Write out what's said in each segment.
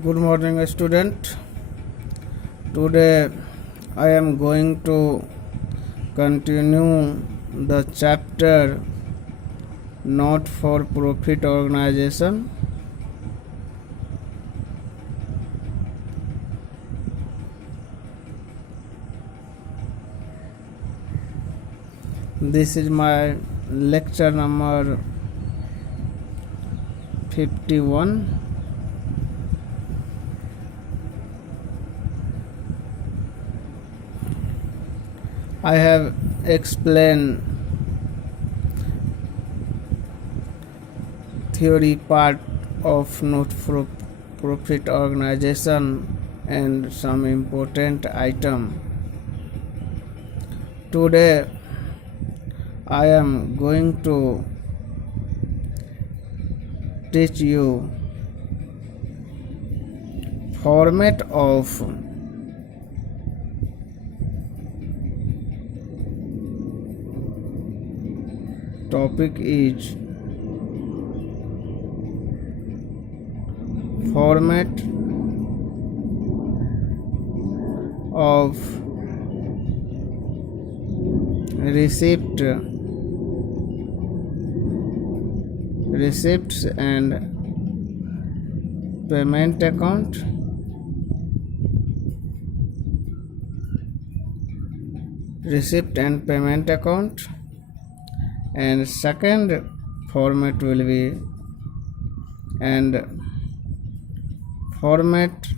Good morning, student. Today I am going to continue the chapter Not for Profit Organization. This is my lecture number 51. I have explained theory part of not-for-profit organization and some important item. Today I am going to teach you format of topic is format of receipts and payment account. Receipt and payment account. And second format will be format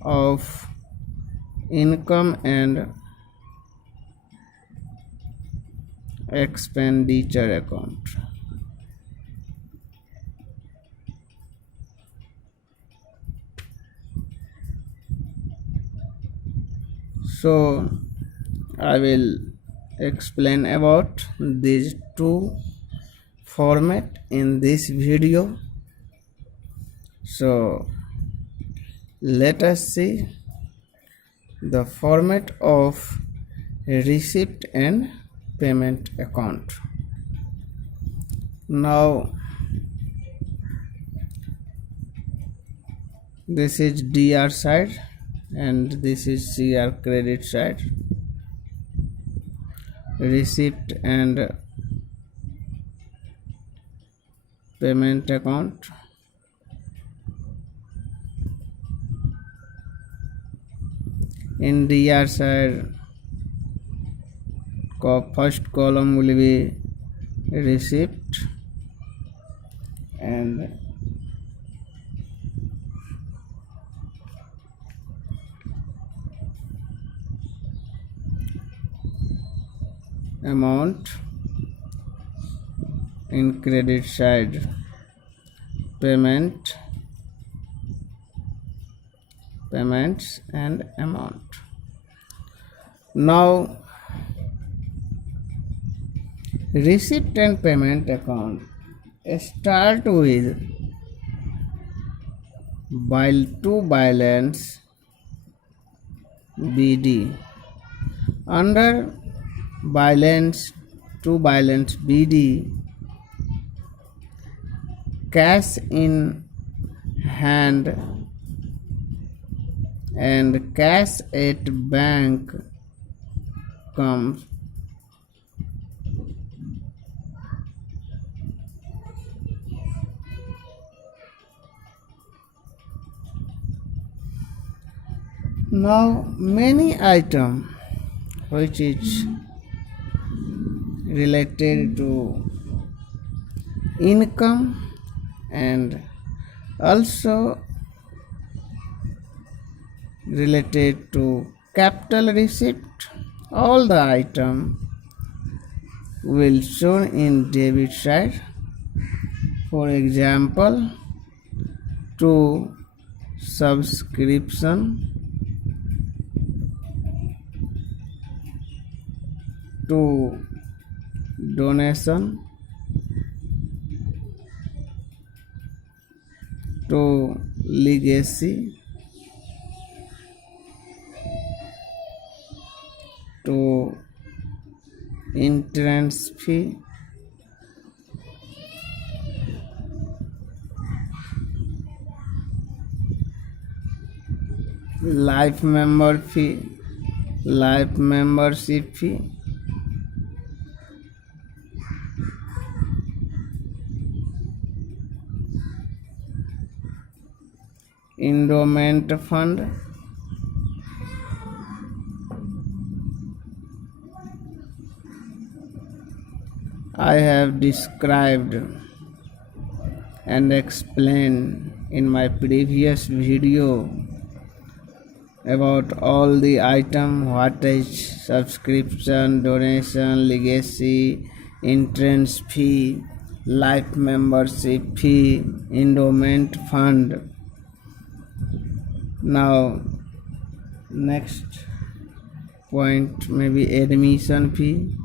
of income and expenditure account. So I will explain about these two format in this video. So let us see the format of receipt and payment account. Now this is DR side and this is CR credit side. Receipt and payment account. In DR side, first column will be receipt and amount. In credit side, payments and amount. Now receipt and payment account start with balance BD. Under balance BD, cash in hand and cash at bank comes. Now many item which is related to income and also related to capital receipt, all the item will shown in debit side. For example, to subscription, to donation, to legacy, to entrance fee, life member fee, life membership fee, endowment fund, I have described and explained in my previous video about all the item, what is subscription, donation, legacy, entrance fee, life membership fee, endowment fund. Now next point maybe admission fee,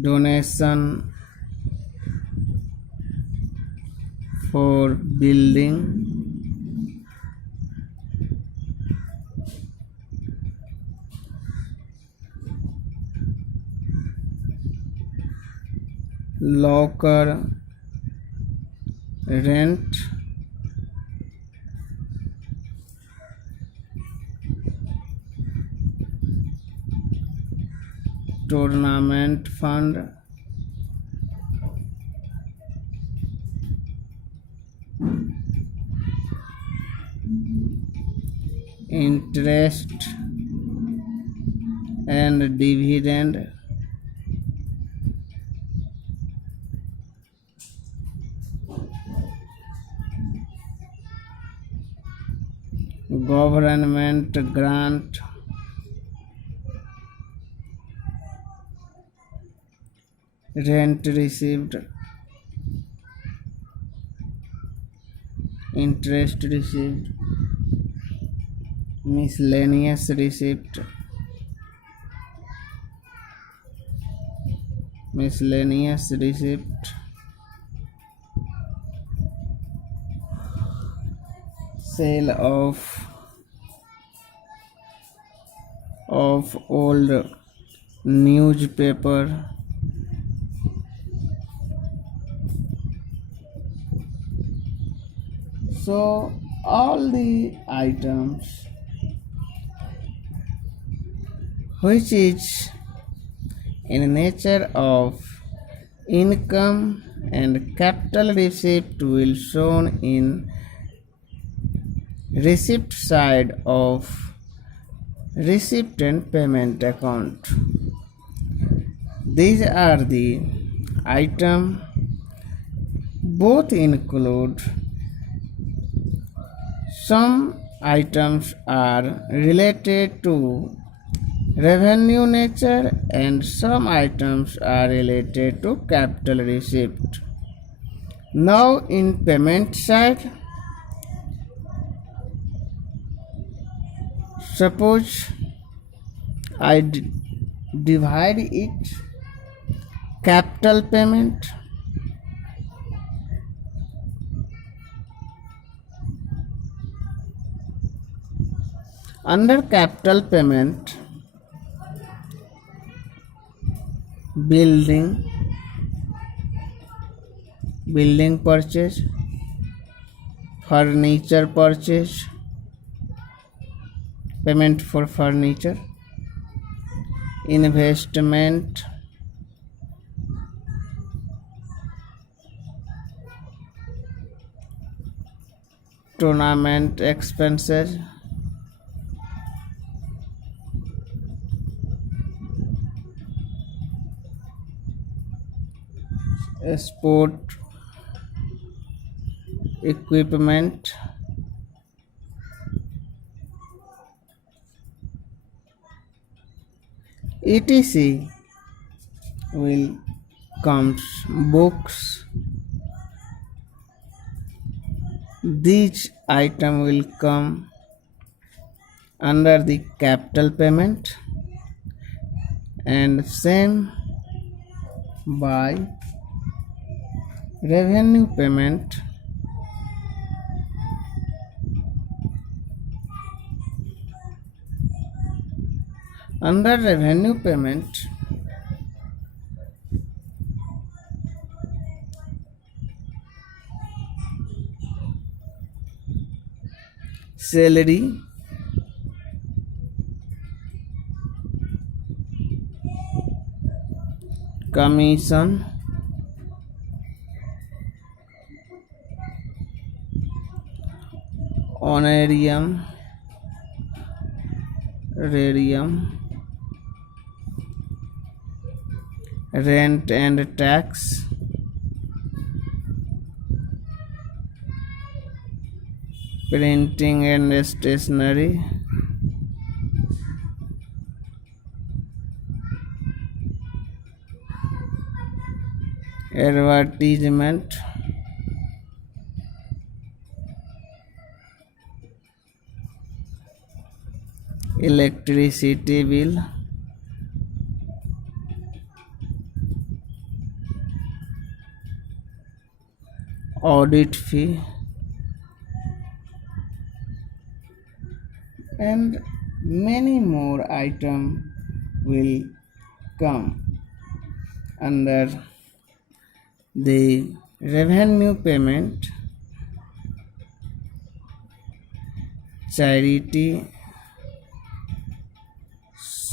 donation for building, locker rent, tournament fund, interest and dividend, government grant, rent received, interest received, miscellaneous receipt, miscellaneous receipt, sale of old newspaper, so all the items which is in nature of income and capital receipt will shown in receipt side of receipt and payment account. These are the items, both include some items are related to revenue nature and some items are related to capital receipt. Now in payment side, suppose I divide it capital payment, under capital payment, building purchase, furniture purchase, payment for furniture, investment, tournament expenses, sport equipment, etc. will comes books. These item will come under the capital payment and same by revenue payment. Under revenue payment, salary, commission, honorarium, rarium, rent and tax, printing and stationery, advertisement, electricity bill, audit fee, and many more items will come under the revenue payment, charity,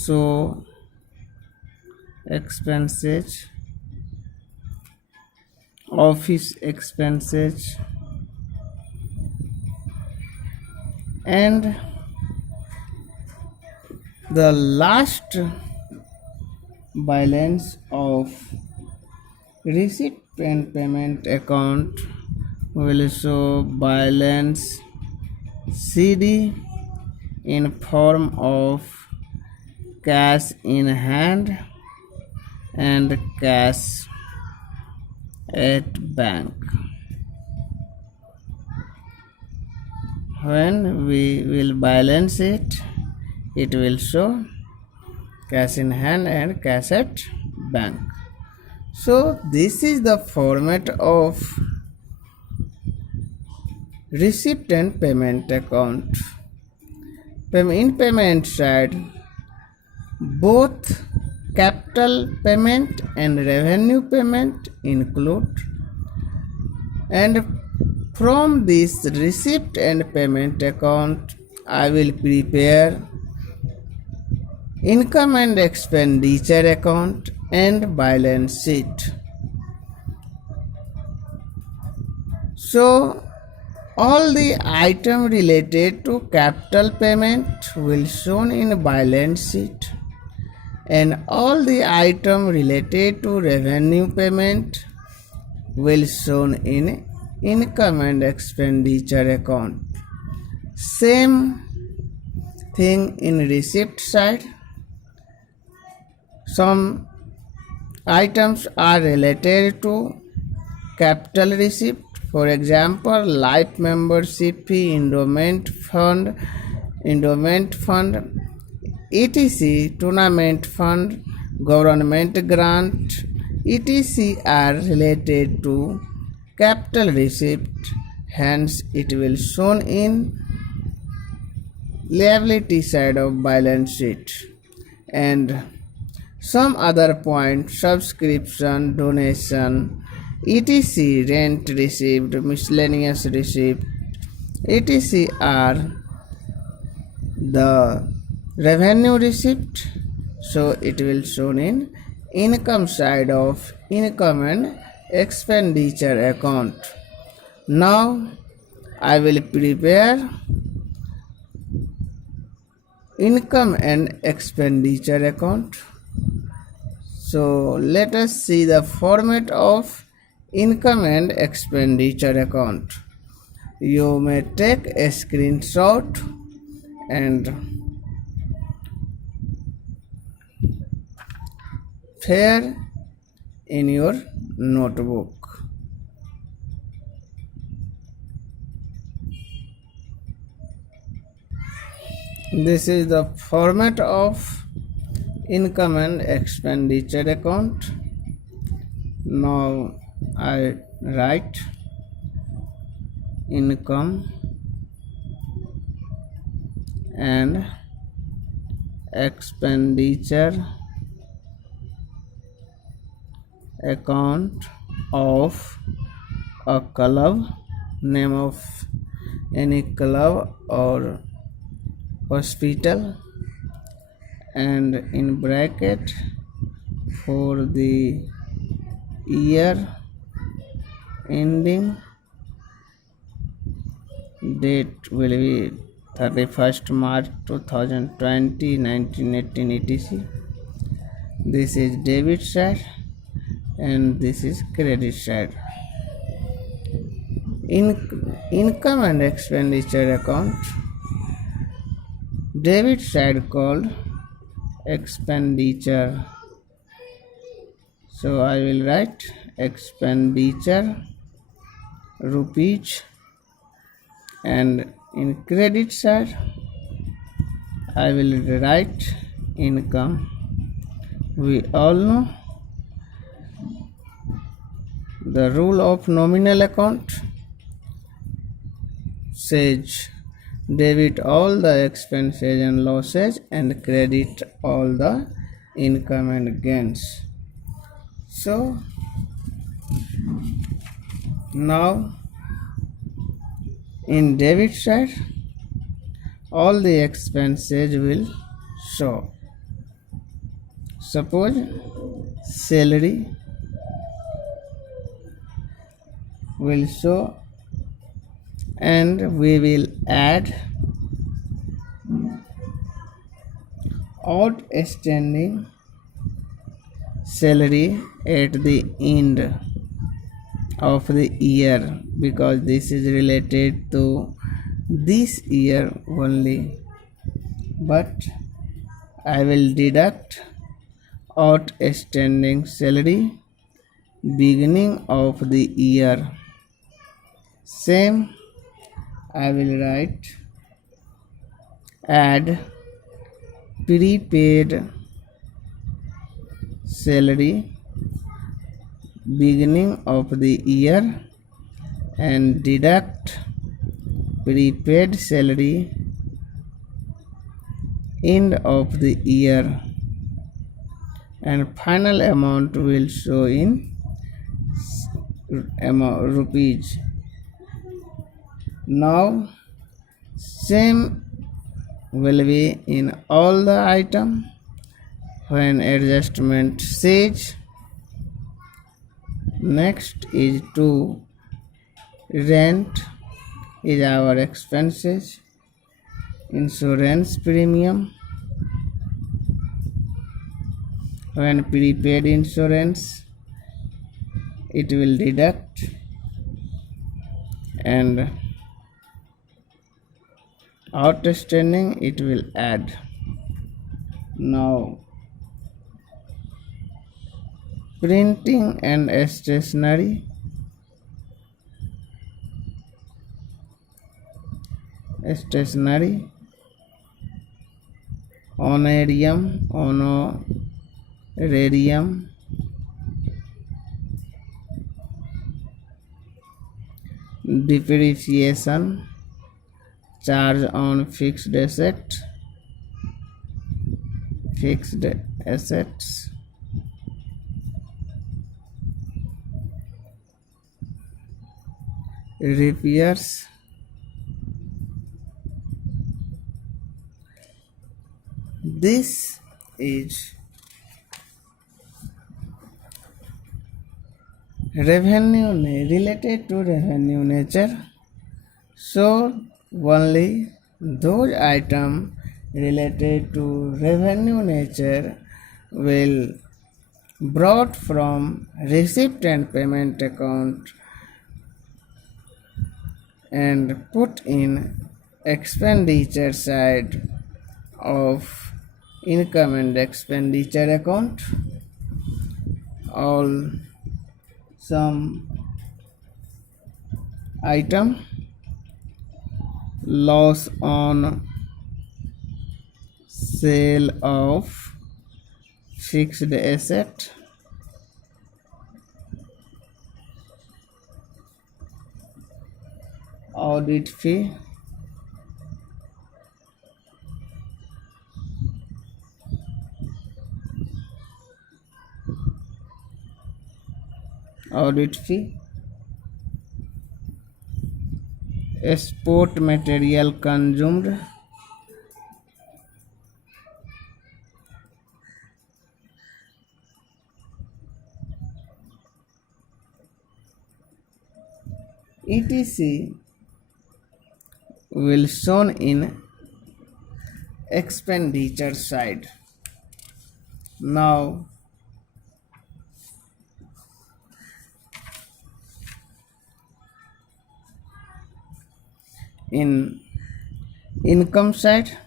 show expenses, office expenses, and the last balance of receipt and payment account will show balance CD in form of cash in hand and cash at bank. When we will balance it, it will show cash in hand and cash at bank. So this is the format of receipt and payment account. In payment side, both capital payment and revenue payment include, and from this receipt and payment account I will prepare income and expenditure account and balance sheet. So all the item related to capital payment will shown in balance sheet, and all the item related to revenue payment will shown in income and expenditure account. Same thing in receipt side. Some items are related to capital receipt, for example life membership fee, endowment fund, etc., tournament fund, government grant, etc. are related to capital receipt, hence it will shown in liability side of balance sheet. And some other point, subscription, donation, etc., rent received, miscellaneous receipt, etc. are the revenue receipt, so it will shown in income side of income and expenditure account. Now I will prepare income and expenditure account. So let us see the format of income and expenditure account. You may take a screenshot and share in your notebook. This is the format of income and expenditure account. Now I write income and expenditure account of a column, name of any club or hospital, and in bracket for the year ending date will be 31st March 2020, 1918 etc. This is debit side and this is credit side. Income and expenditure account, debit side called expenditure. So I will write expenditure rupees, and in credit side I will write income. We all know the rule of nominal account says debit all the expenses and losses and credit all the income and gains. So now in debit side all the expenses will show. Suppose salary will show, and we will add outstanding salary at the end of the year, because this is related to this year only, but I will deduct outstanding salary beginning of the year. Same I will write add prepaid salary beginning of the year and deduct prepaid salary end of the year, and final amount will show in rupees. Now same will be in all the item. When adjustment says next is to rent is our expenses, insurance premium, when prepaid insurance it will deduct, and outstanding it will add. Now printing and stationery, honorarium, depreciation, charge on fixed assets, repairs, this is revenue related to revenue nature. So only those items related to revenue nature will brought from receipt and payment account and put in expenditure side of income and expenditure account. All some item loss on sale of fixed asset, audit fee, sport material consumed, etc. will shown in expenditure side. Now in income side,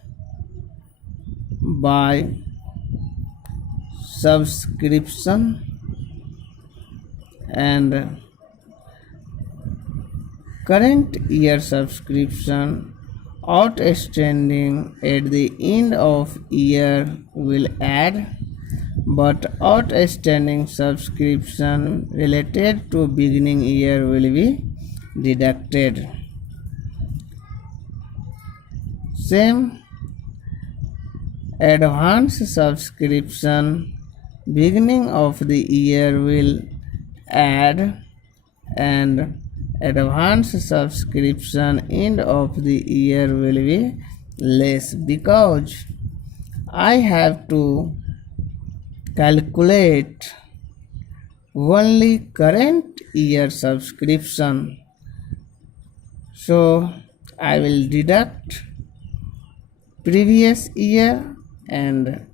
by subscription and current year subscription outstanding at the end of year will add, but outstanding subscription related to beginning year will be deducted. Same advance subscription beginning of the year will add, and advance subscription end of the year will be less, because I have to calculate only current year subscription. So I will deduct previous year and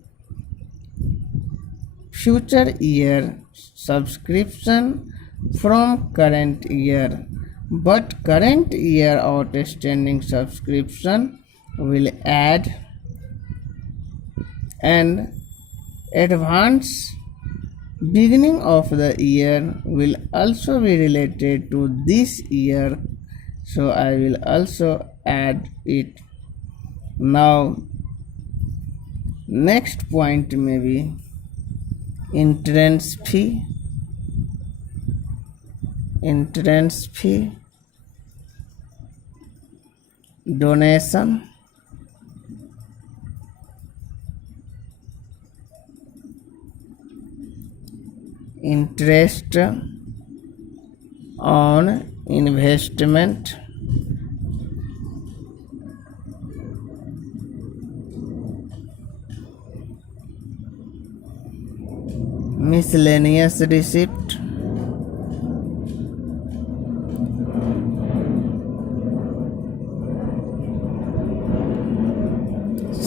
future year subscription from current year, but current year outstanding subscription will add, and advance beginning of the year will also be related to this year, so I will also add it. Now next point may be entrance fee. Entrance fee, donation, interest on investment, miscellaneous receipt,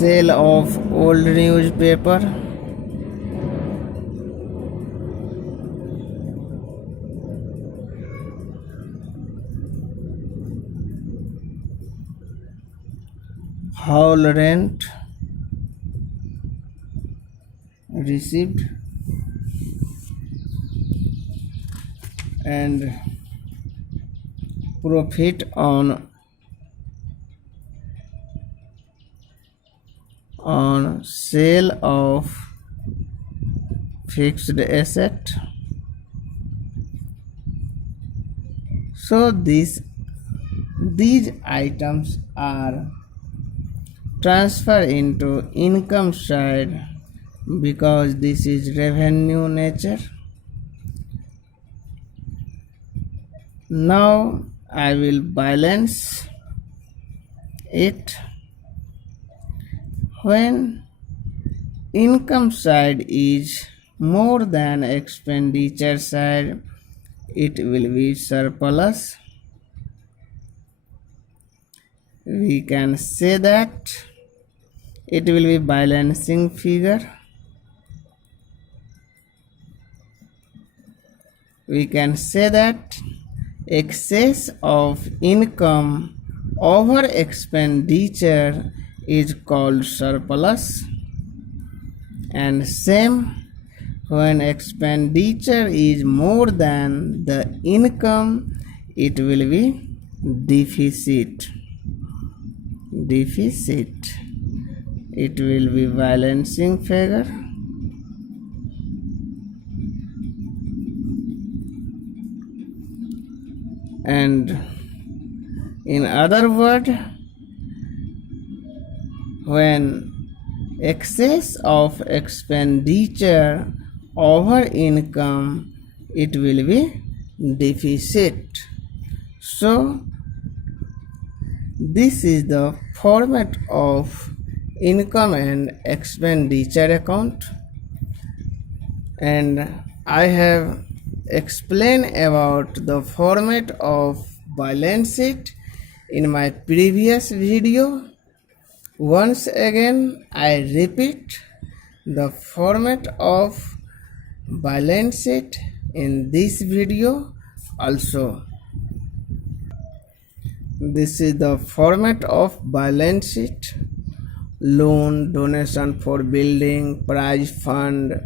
sale of old newspaper, hall rent received, and profit on sale of fixed asset. So these items are transferred into income side because this is revenue nature. Now I will balance it. When income side is more than expenditure side, it will be surplus. We can say that it will be balancing figure. We can say that excess of income over expenditure is called surplus, and same when expenditure is more than the income, it will be deficit. It will be balancing figure. And in other words, when excess of expenditure over income, it will be deficit. So This is the format of income and expenditure account, and I have explained about the format of balance sheet in my previous video. Once again, I repeat the format of balance sheet in this video also. This is the format of balance sheet: loan, donation for building, prize fund,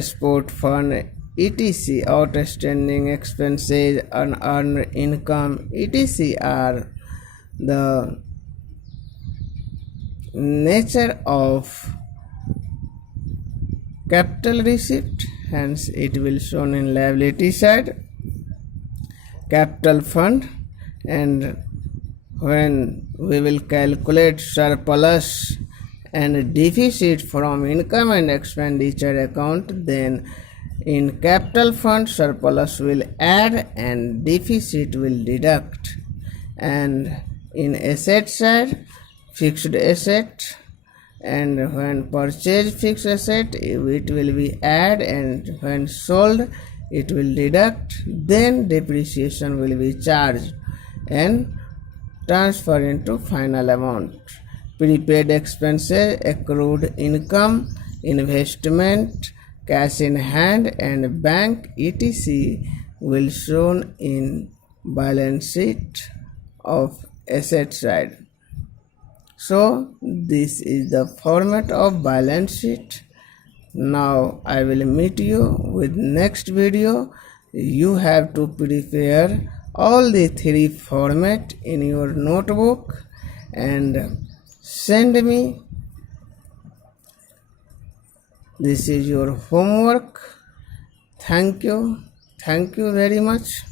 sport fund, etc. Outstanding expenses, unearned income, etc. are the nature of capital receipt, hence it will shown in liability side. Capital fund, and when we will calculate surplus and deficit from income and expenditure account, then in capital fund surplus will add and deficit will deduct, and in asset side fixed asset, and when purchase fixed asset it will be add, and when sold it will deduct, then depreciation will be charged and transfer into final amount. Prepaid expenses, accrued income, investment, cash in hand, and bank etc. will shown in balance sheet of asset side. So this is the format of balance sheet. Now I will meet you with next video. You have to prepare all the three format in your notebook and send me. This is your homework. Thank you very much.